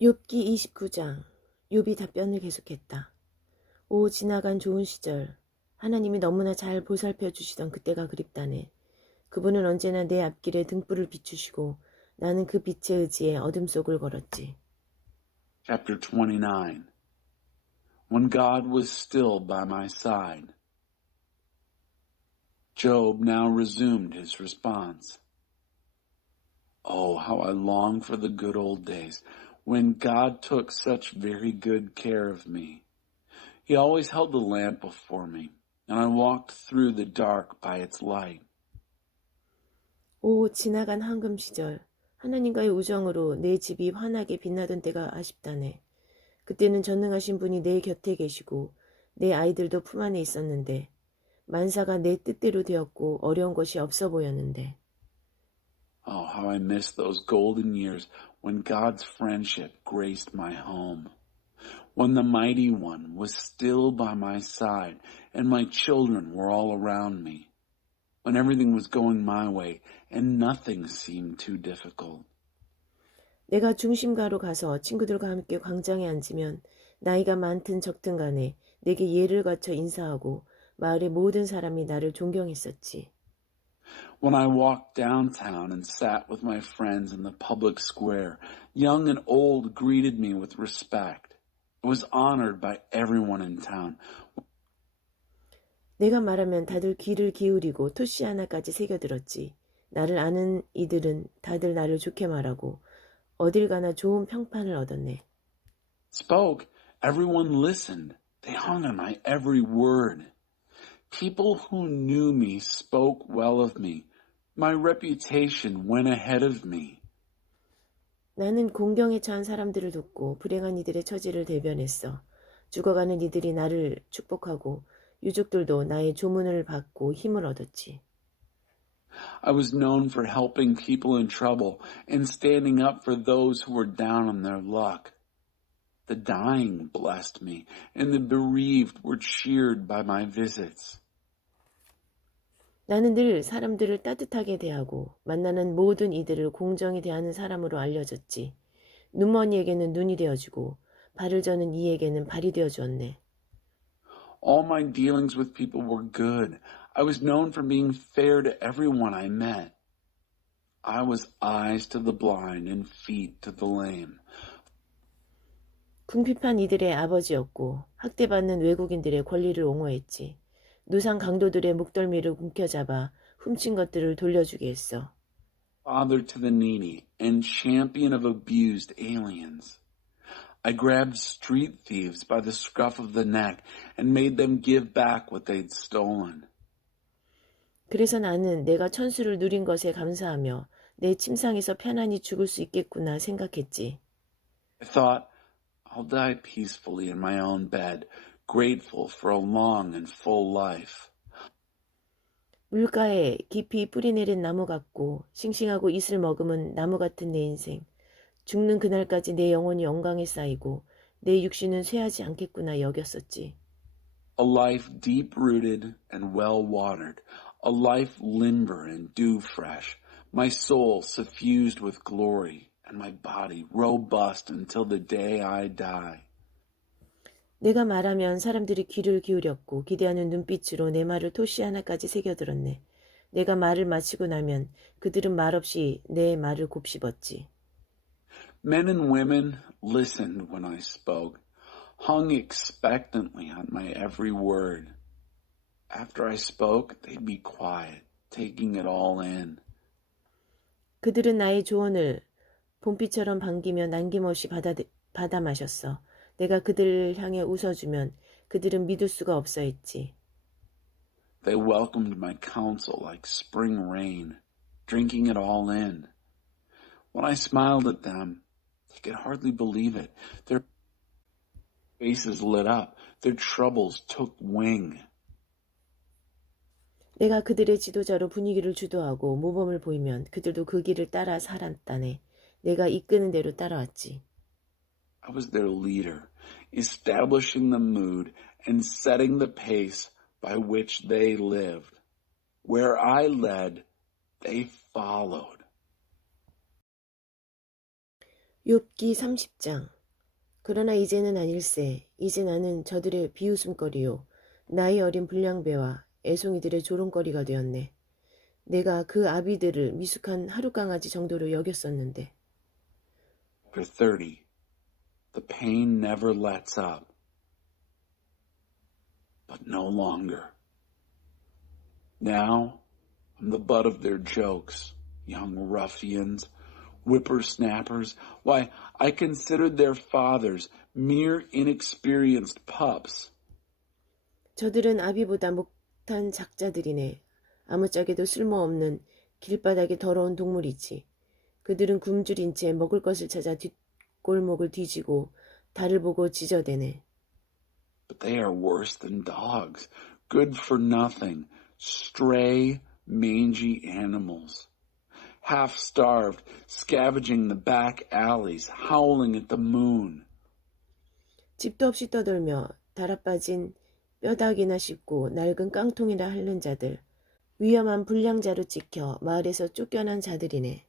욥기 29장. 욥이 답변을 계속했다. 오 지나간 좋은 시절. 하나님이 너무나 잘 보살펴 주시던 그때가 그립다네. 그분은 언제나 내 앞길에 등불을 비추시고 나는 그 빛에 의지해 어둠 속을 걸었지. Chapter 29. When God was still by my side. Job now resumed his response. Oh, how I long for the good old days when God took such very good care of me. He always held the lamp before me, and I walked through the dark by its light. 오 지나간 황금 시절. 하나님과의 우정으로 내 집이 환하게 빛나던 때가 아쉽다네. 그때는 전능하신 분이 내 곁에 계시고 내 아이들도 품 안에 있었는데 만사가 내 뜻대로 되었고 어려운 것이 없어 보였는데. Oh, how I miss those golden years when God's friendship graced my home. When the mighty one was still by my side and my children were all around me. When everything was going my way and nothing seemed too difficult. 내가 중심가로 가서 친구들과 함께 광장에 앉으면 나이가 많든 적든 간에 내게 예를 갖춰 인사하고 마을의 모든 사람이 나를 존경했었지. When I walked downtown and sat with my friends in the public square, young and old greeted me with respect. I was honored by everyone in town. 내가 말하면 다들 귀를 기울이고 토시 하나까지 새겨들었지. 나를 아는 이들은 다들 나를 좋게 말하고 어딜 가나 좋은 평판을 얻었네. Spoke, everyone listened. They hung on my every word. People who knew me spoke well of me. My reputation went ahead of me. 나는 공경에 처한 사람들을 돕고 불행한 이들의 처지를 대변했어. 죽어가는 이들이 나를 축복하고 유족들도 나의 조문을 받고 힘을 얻었지. I was known for helping people in trouble and standing up for those who were down on their luck. The dying blessed me, and the bereaved were cheered by my visits. 나는 늘 사람들을 따뜻하게 대하고 만나는 모든 이들을 공정히 대하는 사람으로 알려졌지. 눈먼 이에게는 눈이 되어주고 발을 저는 이에게는 발이 되어주었네. All my dealings with people were good. I was known for being fair to everyone I met. I was eyes to the blind and feet to the lame. 궁핍한 이들의 아버지였고 학대받는 외국인들의 권리를 옹호했지. 누상 강도들의 목덜미를 움켜잡아 훔친 것들을 돌려주게 했어. Father to the needy and champion of abused aliens. I grabbed street thieves by the scruff of the neck and made them give back what they'd stolen. 그래서 나는 내가 천수를 누린 것에 감사하며 내 침상에서 편안히 죽을 수 있겠구나 생각했지. I thought, I'll die peacefully in my own bed, grateful for a long and full life. 물가에 깊이 뿌리내린 나무 같고 싱싱하고 이슬 머금은 나무 같은 내 인생. 죽는 그날까지 내 영혼이 영광에 쌓이고 내 육신은 쇠하지 않겠구나 여겼었지. A life deep-rooted and well-watered, a life limber and dew-fresh, my soul suffused with glory, and my body robust until the day I die. 내가 말하면 사람들이 귀를 기울였고 기대하는 눈빛으로 내 말을 토시 하나까지 새겨들었네. 내가 말을 마치고 나면 그들은 말없이 내 말을 곱씹었지. Men and women listened when I spoke, hung expectantly on my every word. After I spoke, they'd be quiet, taking it all in. 그들은 나의 조언을 봄비처럼 반기며 남김없이 받아 마셨어. 내가 그들을 향해 웃어주면 그들은 믿을 수가 없어 했지. They welcomed my counsel like spring rain, drinking it all in. When I smiled at them, they could hardly believe it. Their faces lit up. Their troubles took wing. 내가 그들의 지도자로 분위기를 주도하고 모범을 보이면 그들도 그 길을 따라 살았다네. 내가 이끄는 대로 따라왔지. I was their leader, establishing the mood and setting the pace by which they lived. Where I led, they followed. 욥기 30장. 그러나 이제는 아닐세. 이제 나는 저들의 비웃음거리요 나이 어린 불량배와 애송이들의 조롱거리가 되었네. 내가 그 아비들을 미숙한 하룻강아지 정도로 여겼었는데. Chapter 30. The pain never lets up. But no longer. Now, I'm the butt of their jokes, young ruffians, whippersnappers. Why, I considered their fathers mere inexperienced pups. 저들은 아비보다 목탄 작자들이네. 아무짝에도 쓸모없는 길바닥에 더러운 동물이지. 그들은 굶주린 채 먹을 것을 찾아 뒷골목을 뒤지고 달을 보고 지저대네. But they are worse than dogs, good for nothing, stray, mangy animals. Half-starved, scavenging the back alleys, howling at the moon. 집도 없이 떠돌며 달아빠진 뼈다귀나 씹고 낡은 깡통이나 핥는 자들, 위험한 불량자로 찍혀 마을에서 쫓겨난 자들이네.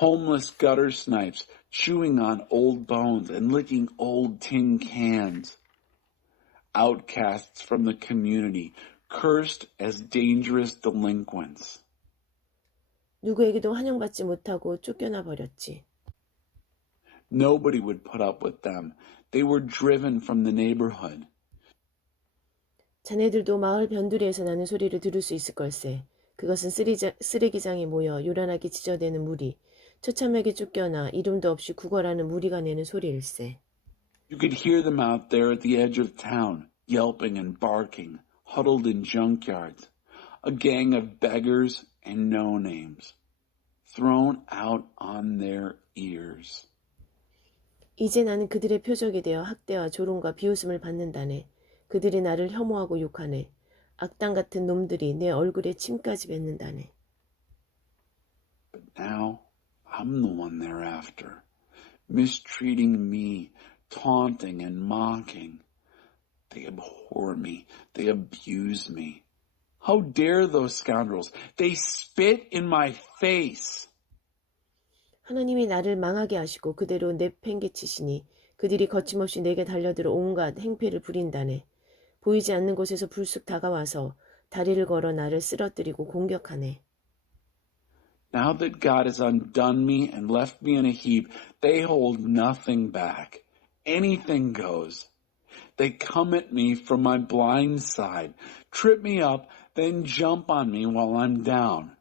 Homeless gutter snipes, chewing on old bones and licking old tin cans. Outcasts from the community, cursed as dangerous delinquents. 누구에게도 환영받지 못하고 쫓겨나 버렸지. Nobody would put up with them. They were driven from the neighborhood. 자네들도 마을 변두리에서 나는 소리를 들을 수 있을 걸세. 그것은 쓰레기장에 모여 요란하게 지저대는 무리, 처참하게 쫓겨나 이름도 없이 구걸하는 무리가 내는 소리일세. You could hear them out there at the edge of town, yelping and barking, huddled in junkyards. A gang of beggars and no-names, thrown out on their ears. 이제 나는 그들의 표적이 되어 학대와 조롱과 비웃음을 받는다네. 그들이 나를 혐오하고 욕하네. 악당 같은 놈들이 내 얼굴에 침까지 뱉는다네. But now, I'm the one they're after, mistreating me, taunting and mocking. They abhor me. They abuse me. How dare those scoundrels? They spit in my face. 하나님이 나를 망하게 하시고 그대로 내팽개치시니 그들이 거침없이 내게 달려들어 온갖 행패를 부린다네. 보이지 않는 곳에서 불쑥 다가와서 다리를 걸어 나를 쓰러뜨리고 공격하네. Now that God has undone me and left me in a heap, they hold nothing back. Anything goes. They come at me from my blind side, trip me up, then jump on me while I'm down.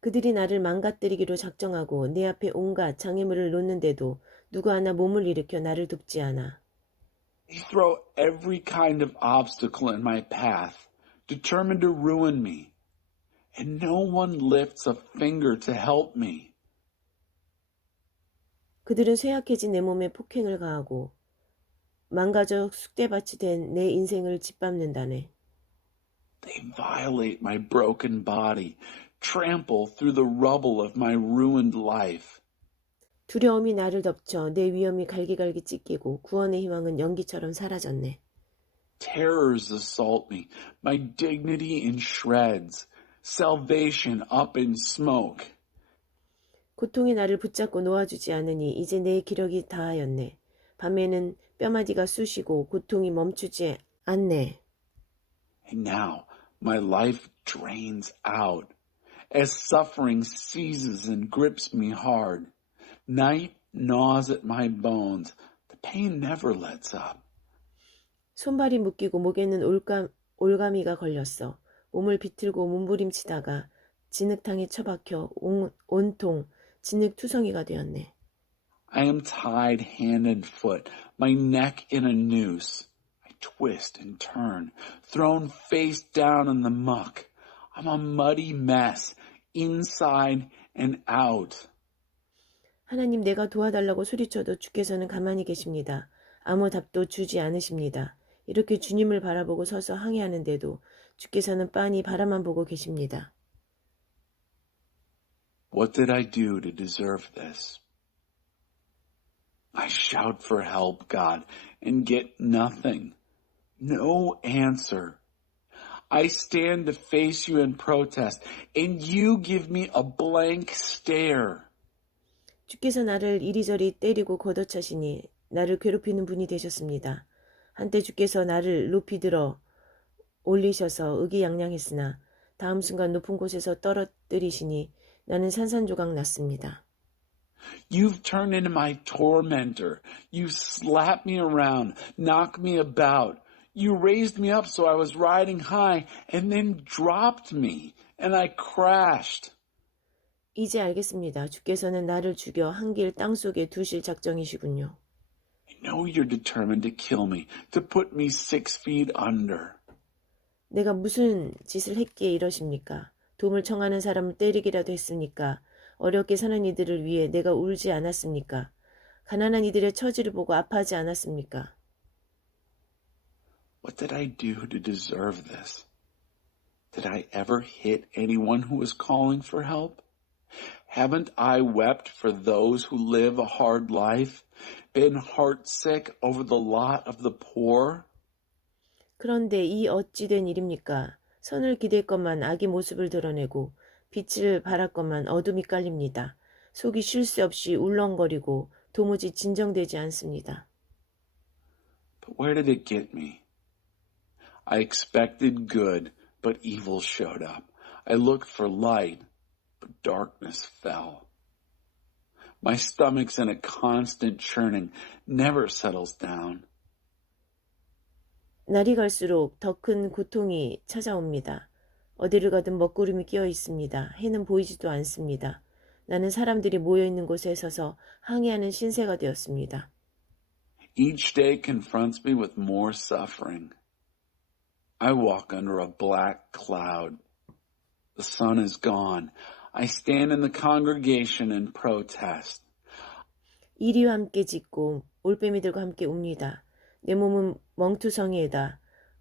그들이 나를 망가뜨리기로 작정하고 내 앞에 온갖 장애물을 놓는데도 누구 하나 몸을 일으켜 나를 돕지 않아. They throw every kind of obstacle in my path, determined to ruin me, and no one lifts a finger to help me. 그들은 쇠약해진 내 몸에 폭행을 가하고 망가져 쑥대밭이 된 내 인생을 짓밟는다네. They violate my broken body, trample through the rubble of my ruined life. 두려움이 나를 덮쳐 내 위험이 갈기갈기 찢기고 구원의 희망은 연기처럼 사라졌네. Terrors assault me, my dignity in shreds, salvation up in smoke. 고통이 나를 붙잡고 놓아주지 않으니 이제 내 기력이 다하였네. 밤에는 뼈마디가 쑤시고 고통이 멈추지 않네. And now my life drains out as suffering seizes and grips me hard. Night gnaws at my bones. The pain never lets up. 손발이 묶이고 목에는 올가미가 걸렸어. 몸을 비틀고 몸부림치다가 진흙탕에 처박혀 온통 진흙투성이가 되었네. I am tied hand and foot, my neck in a noose. I twist and turn, thrown face down in the muck. I'm a muddy mess, inside and out. 하나님 내가 도와달라고 소리쳐도 주께서는 가만히 계십니다. 아무 답도 주지 않으십니다. 이렇게 주님을 바라보고 서서 항해하는데도 주께서는 빤히 바라만 보고 계십니다. What did I do to deserve this? I shout for help, God, and get nothing. No answer. I stand to face you in protest, and you give me a blank stare. 주께서 나를 이리저리 때리고 걷어차시니 나를 괴롭히는 분이 되셨습니다. 한때 주께서 나를 높이 들어 올리셔서 의기양양했으나 다음 순간 높은 곳에서 떨어뜨리시니 나는 산산조각 났습니다. You've turned into my tormentor. You slapped me around, knocked me about. You raised me up so I was riding high and then dropped me and I crashed. 이제 알겠습니다. 주께서는 나를 죽여 한길 땅속에 두실 작정이시군요. I know you're determined to kill me, to put me 6 feet under. 내가 무슨 짓을 했기에 이러십니까? 도움을 청하는 사람을 때리기라도 했습니까? 어렵게 사는 이들을 위해 내가 울지 않았습니까? 가난한 이들의 처지를 보고 아파하지 않았습니까? What did I do to deserve this? Did I ever hit anyone who was calling for help? Haven't I wept for those who live a hard life, been heartsick over the lot of the poor? 그런데 이 어찌 된 일입니까? 선을 기대했건만 악의 모습을 드러내고 빛을 발했건만 어둠이 깔립니다. 속이 쉴 새 없이 울렁거리고 도무지 진정되지 않습니다. But where did it get me? I expected good, but evil showed up. I looked for light, but darkness fell. My stomach's in a constant churning, never settles down. 날이 갈수록 더 큰 고통이 찾아옵니다. 어디를 가든 먹구름이 끼어 있습니다. 해는 보이지도 않습니다. 나는 사람들이 모여있는 곳에 서서 항해하는 신세가 되었습니다. Each day confronts me with more suffering. I walk under a black cloud. The sun is gone. I stand in the congregation and protest. 이리와 함께 짖고 올빼미들과 함께 웁니다. 내 몸은 멍투성이에다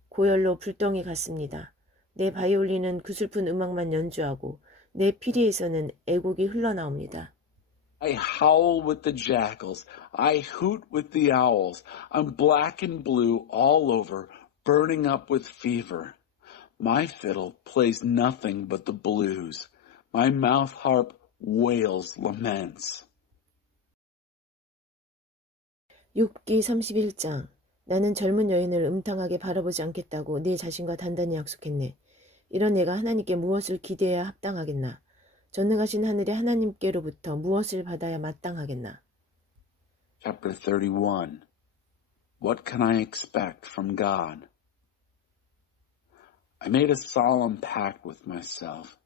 고열로 불덩이 같습니다. 내 바이올린은 그 슬픈 음악만 연주하고 내 피리에서는 애곡이 흘러나옵니다. I howl with the jackals. I hoot with the owls. I'm black and blue all over, burning up with fever. My fiddle plays nothing but the blues. My mouth harp wails laments. 욥기 31장. 나는 젊은 여인을 음탕하게 바라보지 않겠다고 내 자신과 단단히 약속했네. 이런 내가 하나님께 무엇을 기대해야 합당하겠나? 전능하신 하늘의 하나님께로부터 무엇을 받아야 마땅하겠나? Chapter 31. What can I expect from God? I made a solemn pact with myself,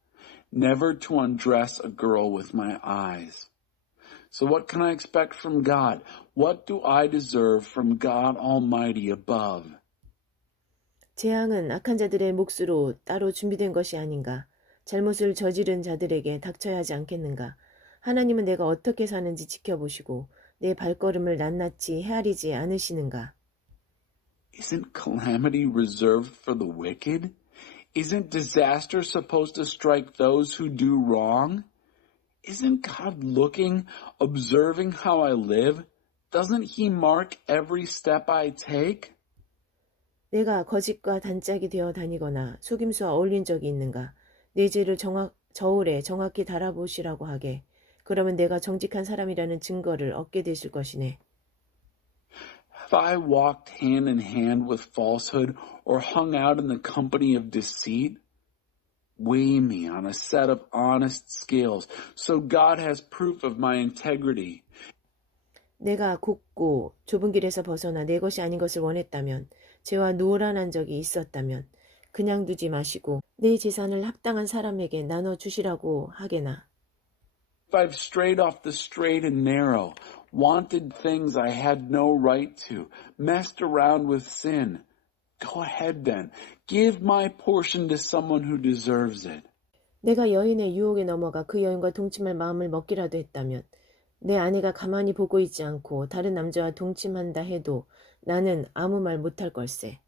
never to undress a girl with my eyes. So what can I expect from God? What do I deserve from God Almighty above? 재앙은 악한 자들의 몫으로 따로 준비된 것이 아닌가? 잘못을 저지른 자들에게 닥쳐야 하지 않겠는가? 하나님은 내가 어떻게 사는지 지켜보시고 내 발걸음을 낱낱이 헤아리지 않으시는가? Isn't calamity reserved for the wicked? Isn't disaster supposed to strike those who do wrong? Isn't God looking, observing how I live? Doesn't He mark every step I take? 내가 거짓과 단짝이 되어 다니거나 속임수와 어울린 적이 있는가? 내 죄를 저울에 정확히 달아보시라고 하게. 그러면 내가 정직한 사람이라는 증거를 얻게 되실 것이네. Have I walked hand in hand with falsehood or hung out in the company of deceit? Weigh me on a set of honest scales, so God has proof of my integrity. 내가 곱고 좁은 길에서 벗어나 내 것이 아닌 것을 원했다면, 죄와 노란한 적이 있었다면 그냥 두지 마시고 내 재산을 합당한 사람에게 나눠주시라고 하게나. If I've strayed off the straight and narrow, wanted things I had no right to, messed around with sin, go ahead then. Give my portion to someone who deserves it. 내가 여인의 유혹에 넘어가 그 여인과 동침할 마음을 먹기라도 했다면, 내 아내가 가만히 보고 있지 않고 다른 남자와 동침한다 해도 나는 아무 말 못할 걸세.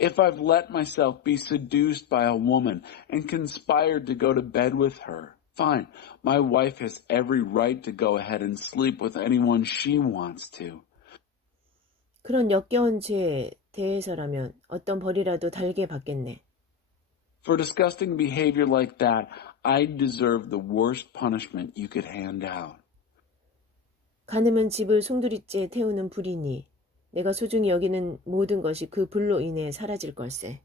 If I've let myself be seduced by a woman and conspired to go to bed with her, fine. My wife has every right to go ahead and sleep with anyone she wants to. 그런 역겨운 죄에 대해서라면 어떤 벌이라도 달게 받겠네. For disgusting behavior like that, I deserve the worst punishment you could hand out. 간음은 집을 송두리째 태우는 불이니 내가 소중히 여기는 모든 것이 그 불로 인해 사라질 걸세.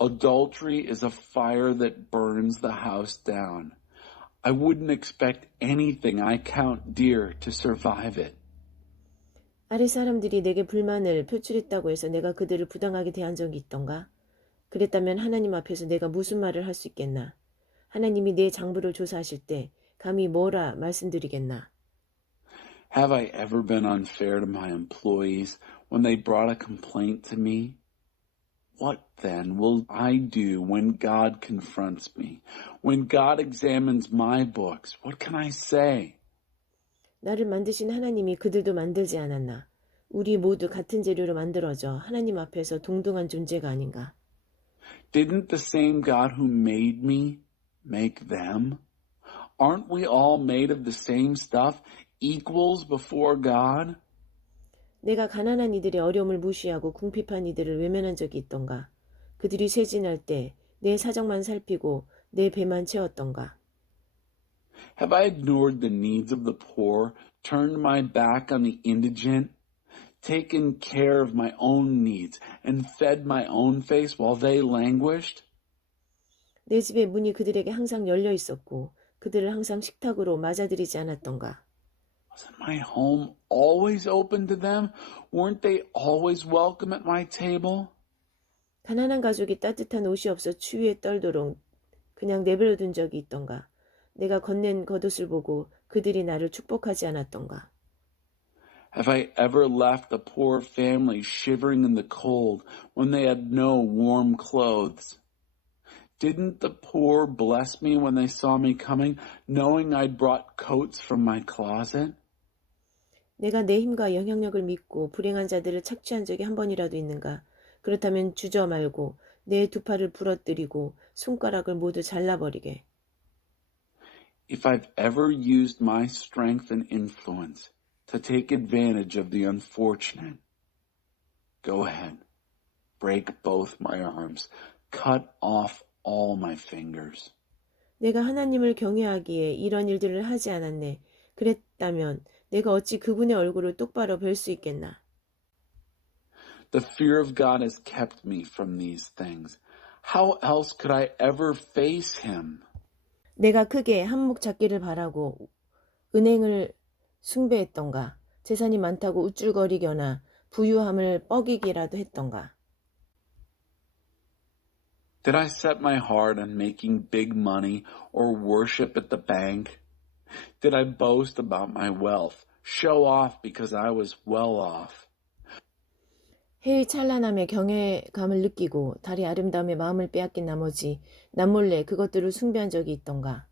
Adultery is a fire that burns the house down. I wouldn't expect anything I count dear to survive it. 아랫 사람들이 내게 불만을 표출했다고 해서 내가 그들을 부당하게 대한 적이 있던가? 그랬다면 하나님 앞에서 내가 무슨 말을 할 수 있겠나? 하나님이 내 장부를 조사하실 때 감히 뭐라 말씀드리겠나? Have I ever been unfair to my employees when they brought a complaint to me? What then will I do when God confronts me? When God examines my books, what can I say? 나를 만드신 하나님이 그들도 만들지 않았나? 우리 모두 같은 재료로 만들어져 하나님 앞에서 동등한 존재가 아닌가? Didn't the same God who made me make them? Aren't we all made of the same stuff, equals before God? 내가 가난한 이들의 어려움을 무시하고 궁핍한 이들을 외면한 적이 있던가? 그들이 쇠진할 때 내 사정만 살피고 내 배만 채웠던가? Have I ignored the needs of the poor, turned my back on the indigent, taken care of my own needs, and fed my own face while they languished? 내 집의 문이 그들에게 항상 열려 있었고 그들을 항상 식탁으로 맞아들이지 않았던가? Wasn't my home always open to them? Weren't they always welcome at my table? 가난한 가족이 따뜻한 옷이 없어 추위에 떨도록 그냥 내버려둔 적이 있던가? 내가 건넨 겉옷을 보고 그들이 나를 축복하지 않았던가? Have I ever left a poor family shivering in the cold when they had no warm clothes? Didn't the poor bless me when they saw me coming, knowing I'd brought coats from my closet? 내가 내 힘과 영향력을 믿고 불행한 자들을 착취한 적이 한 번이라도 있는가? 그렇다면 주저 말고 내 두 팔을 부러뜨리고 손가락을 모두 잘라버리게. If I've ever used my strength and influence to take advantage of the unfortunate, go ahead. Break both my arms. Cut off all my fingers. 내가 하나님을 경외하기에 이런 일들을 하지 않았네. 그랬다면 내가 어찌 그분의 얼굴을 똑바로 뵐 수 있겠나? The fear of God has kept me from these things. How else could I ever face him? 내가 크게 한몫 잡기를 바라고 은행을 숭배했던가? 재산이 많다고 우쭐거리거나 부유함을 뻐기기라도 했던가? Did I set my heart on making big money or worship at the bank? Did I boast about my wealth, show off because I was well off? 해의 찬란함에 경외감을 느끼고 달의 아름다움에 마음을 빼앗긴 나머지 남몰래 그것들을 숭배한 적이 있던가?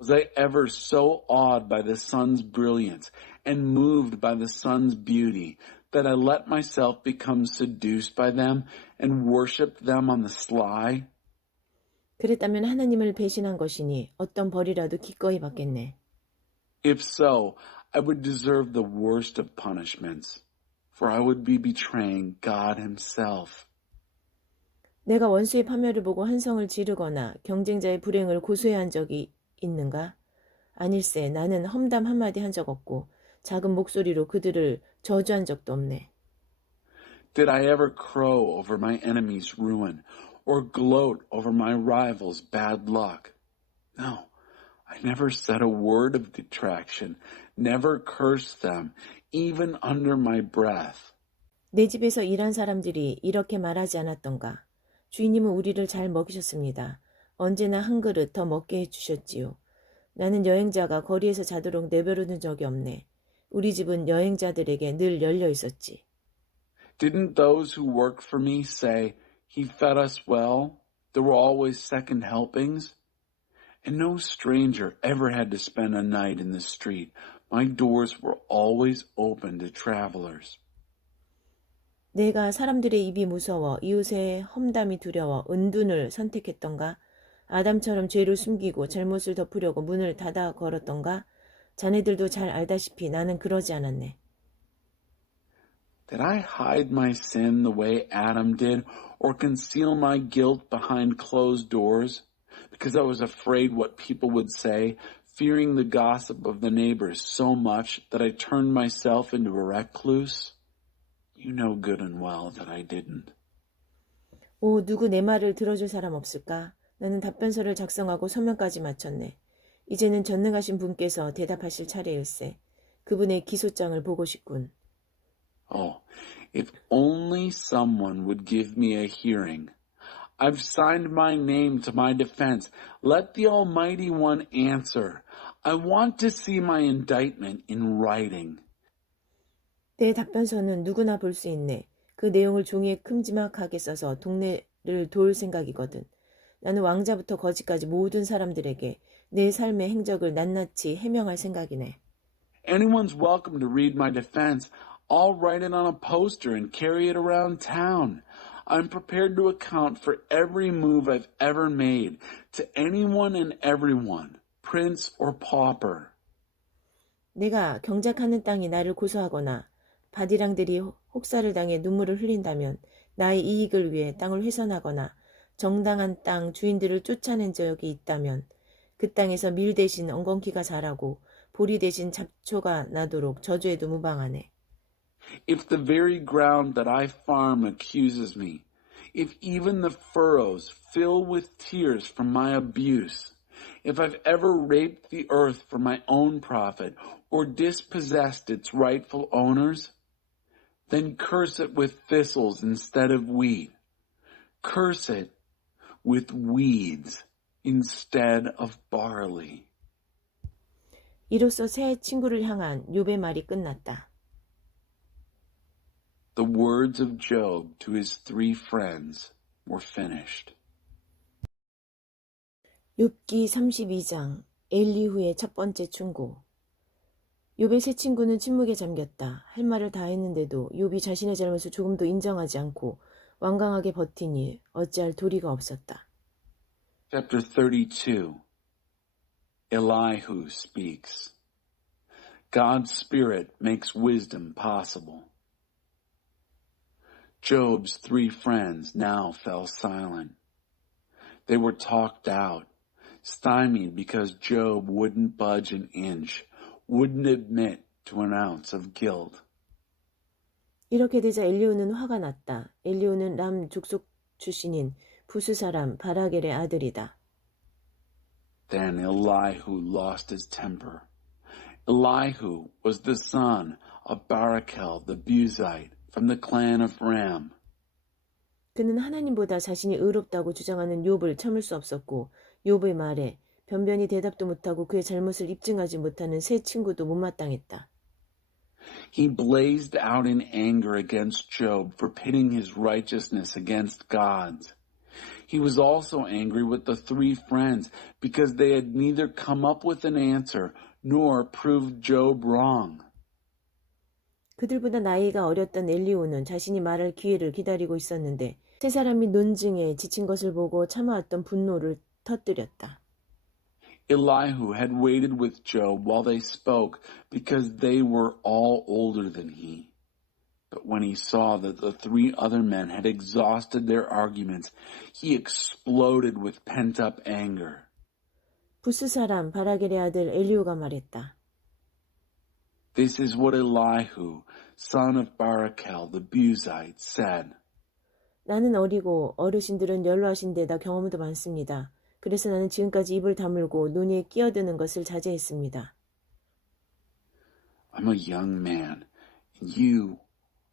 Was I ever so awed by the sun's brilliance and moved by the sun's beauty that I let myself become seduced by them and worshiped them on the sly? 그랬다면 하나님을 배신한 것이니 어떤 벌이라도 기꺼이 받겠네. If so, I would deserve the worst of punishments, for I would be betraying God himself. 내가 원수의 파멸을 보고 한성을 지르거나 경쟁자의 불행을 고소해야 한 적이 있는가? 아닐세, 나는 험담 한마디 한 적 없고 작은 목소리로 그들을 저주한 적도 없네. Did I ever crow over my enemy's ruin or gloat over my rival's bad luck? No, I never said a word of detraction, never cursed them, even under my breath. 내 집에서 일한 사람들이 이렇게 말하지 않았던가? 주인님은 우리를 잘 먹이셨습니다. 언제나 한 그릇 더 먹게 해주셨지요. 나는 여행자가 거리에서 자도록 내버려둔 적이 없네. 우리 집은 여행자들에게 늘 열려 있었지. Didn't those who worked for me say, he fed us well? There were always second helpings? And no stranger ever had to spend a night in the street. My doors were always open to travelers. 내가 사람들의 입이 무서워 이웃의 험담이 두려워 은둔을 선택했던가? 아담처럼 죄를 숨기고 잘못을 덮으려고 문을 닫아 걸었던가? 자네들도 잘 알다시피 나는 그러지 않았네. Did I hide my sin the way Adam did, or conceal my guilt behind closed doors? because I was afraid what people would say, fearing the gossip of the neighbors so much that I turned myself into a recluse? You know good and well that I didn't. 오, 누구 내 말을 들어줄 사람 없을까? 나는 답변서를 작성하고 서명까지 마쳤네. 이제는 전능하신 분께서 대답하실 차례일세. 그분의 기소장을 보고 싶군. Oh, if only someone would give me a hearing. I've signed my name to my defense. Let the Almighty One answer. I want to see my indictment in writing. 내 답변서는 누구나 볼 수 있네. 그 내용을 종이에 큼지막하게 써서 동네를 돌 생각이거든. 나는 왕자부터 거지까지 모든 사람들에게 내 삶의 행적을 낱낱이 해명할 생각이네. Anyone's welcome to read my defense. I'll write it on a poster and carry it around town. I'm prepared to account for every move I've ever made to anyone and everyone, prince or pauper. 내가 경작하는 땅이 나를 고소하거나 바디랑들이 혹사를 당해 눈물을 흘린다면 나의 이익을 위해 땅을 훼손하거나 정당한 땅 주인들을 쫓아낸 적이 있다면 그 땅에서 밀 대신 엉겅퀴가 자라고 보리 대신 잡초가 나도록 저주해도 무방하네. If the very ground that I farm accuses me, if even the furrows fill with tears from my abuse, if I've ever raped the earth for my own profit or dispossessed its rightful owners, then curse it with thistles instead of wheat. Curse it with weeds instead of barley. 이로써 새 친구를 향한 욥의 말이 끝났다. The words of Job to his 3 friends were finished. 욥기 32장 엘리후의 첫 번째 충고. 욥의 세 친구는 침묵에 잠겼다. 할 말을 다 했는데도 욥이 자신의 잘못을 조금도 인정하지 않고 완강하게 버티니 어찌할 도리가 없었다. Chapter 32. Elihu speaks. God's Spirit makes wisdom possible. Job's 3 friends now fell silent. They were talked out, stymied because Job wouldn't budge an inch, wouldn't admit to an ounce of guilt. 이렇게 되자 엘리후는 화가 났다. 엘리후는 람 족속 출신인 부스 사람 바라겔의 아들이다. Then Elihu lost his temper. Elihu was the son of Barachel the Buzite from the clan of Ram. 그는 하나님보다 자신이 의롭다고 주장하는 욥을 참을 수 없었고 욥의 말에 변변히 대답도 못하고 그의 잘못을 입증하지 못하는 세 친구도 못마땅했다. He blazed out in anger against Job for pitting his righteousness against God's. He was also angry with the 3 friends because they had neither come up with an answer nor proved Job wrong. 그들보다 나이가 어렸던 엘리후는 자신이 말할 기회를 기다리고 있었는데 세 사람이 논증에 지친 것을 보고 참아왔던 분노를 터뜨렸다. Elihu had waited with Job while they spoke because they were all older than he. But when he saw that the 3 other men had exhausted their arguments, he exploded with pent-up anger. 부스 사람 바라겔의 아들 엘리후가 말했다. This is what Elihu, son of Barachel the Buzite, said. 나는 어리고 어르신들은 연로하신 데다 경험도 많습니다. 그래서 나는 지금까지 입을 다물고 논의에 끼어드는 것을 자제했습니다. I'm a young man, and you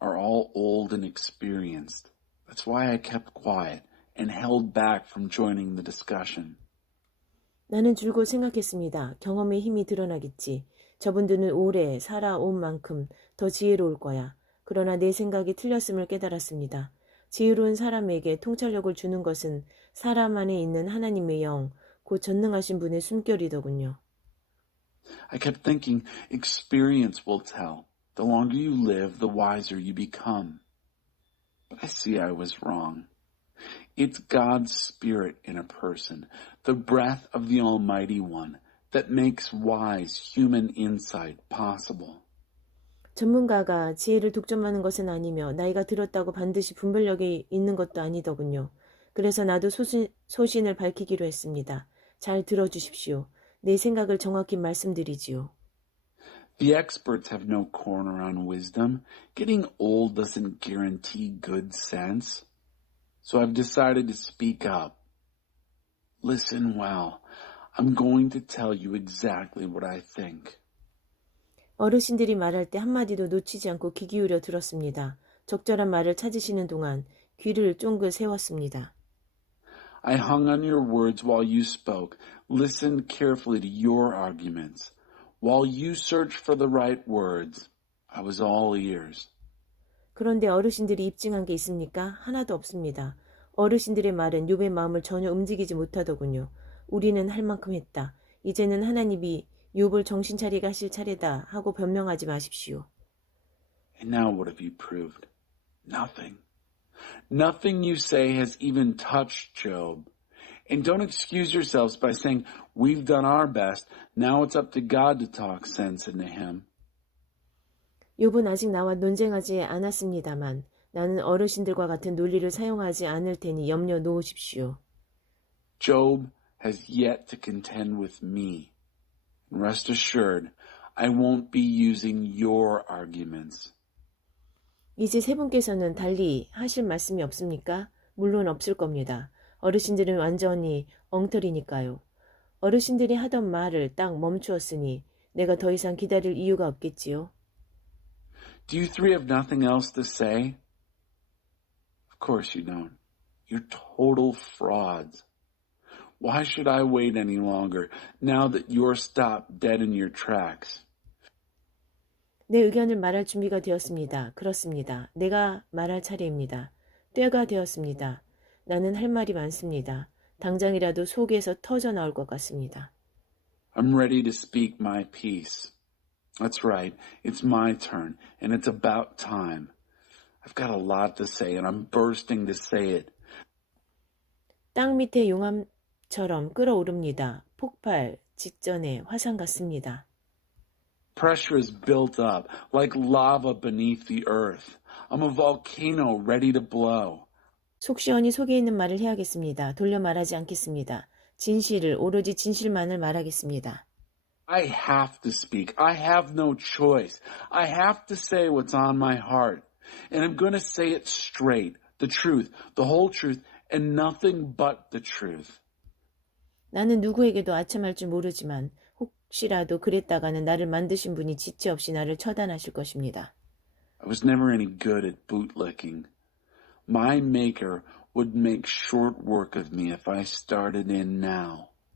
are all old and experienced. That's why I kept quiet and held back from joining the discussion. 나는 줄곧 생각했습니다. 경험의 힘이 드러나겠지. 저분들은 오래 살아온 만큼 더 지혜로울 거야. 그러나 내 생각이 틀렸음을 깨달았습니다. 지혜로운 사람에게 통찰력을 주는 것은 사람 안에 있는 하나님의 영, 곧 전능하신 분의 숨결이더군요. I kept thinking, experience will tell. The longer you live, the wiser you become. But I see I was wrong. It's God's Spirit in a person, the breath of the Almighty One, that makes wise human insight possible. 전문가가 지혜를 독점하는 것은 아니며 나이가 들었다고 반드시 분별력이 있는 것도 아니더군요. 그래서 나도 소신을 밝히기로 했습니다. 잘 들어주십시오. 내 생각을 정확히 말씀드리지요. The experts have no corner on wisdom. Getting old doesn't guarantee good sense. So I've decided to speak up. Listen well. I'm going to tell you exactly what I think. 어르신들이 말할 때 한마디도 놓치지 않고 귀 기울여 들었습니다. 적절한 말을 찾으시는 동안 귀를 쫑긋 세웠습니다. I hung on your words while you spoke, listened carefully to your arguments. While you searched for the right words, I was all ears. 그런데 어르신들이 입증한 게 있습니까? 하나도 없습니다. 어르신들의 말은 욥의 마음을 전혀 움직이지 못하더군요. 우리는 할 만큼 했다. 이제는 하나님이 욥을 정신 차리게 하실 차례다 하고 변명하지 마십시오. And now what have you proved? Nothing. Nothing you say has even touched Job. And don't excuse yourselves by saying, we've done our best. Now it's up to God to talk sense into him. 욥은 아직 나와 논쟁하지 않았습니다만 나는 어르신들과 같은 논리를 사용하지 않을 테니 염려 놓으십시오. Job has yet to contend with me. And rest assured, I won't be using your arguments. 이제 세 분께서는 달리 하실 말씀이 없습니까? 물론 없을 겁니다. 어르신들은 완전히 엉터리니까요. 어르신들이 하던 말을 딱 멈추었으니 내가 더 이상 기다릴 이유가 없겠지요. Do you three have nothing else to say? Of course you don't. You're total frauds. Why should I wait any longer now that you're stopped dead in your tracks? 내 의견을 말할 준비가 되었습니다. 그렇습니다. 내가 말할 차례입니다. 때가 되었습니다. 나는 할 말이 많습니다. 당장이라도 속에서 터져 나올 것 같습니다. I'm ready to speak my piece. That's right. It's my turn, and it's about time. I've got a lot to say, and I'm bursting to say it. 땅 밑의 용암처럼 끓어오릅니다. 폭발 직전에 화산 같습니다. Pressure is built up like lava beneath the earth. I'm a volcano ready to blow. 속 시원히 속에 있는 말을 해야겠습니다. 돌려 말하지 않겠습니다. 진실을 오로지 진실만을 말하겠습니다. I have to speak. I have no choice. I have to say what's on my heart. And I'm going to say it straight. The truth, the whole truth, and nothing but the truth. 나는 누구에게도 아첨할 줄 모르지만 혹시라도 그랬다가는 나를 만드신 분이 지체 없이 나를 처단하실 것입니다. I was never any good at bootlicking. My maker would make short work of me if I started in now.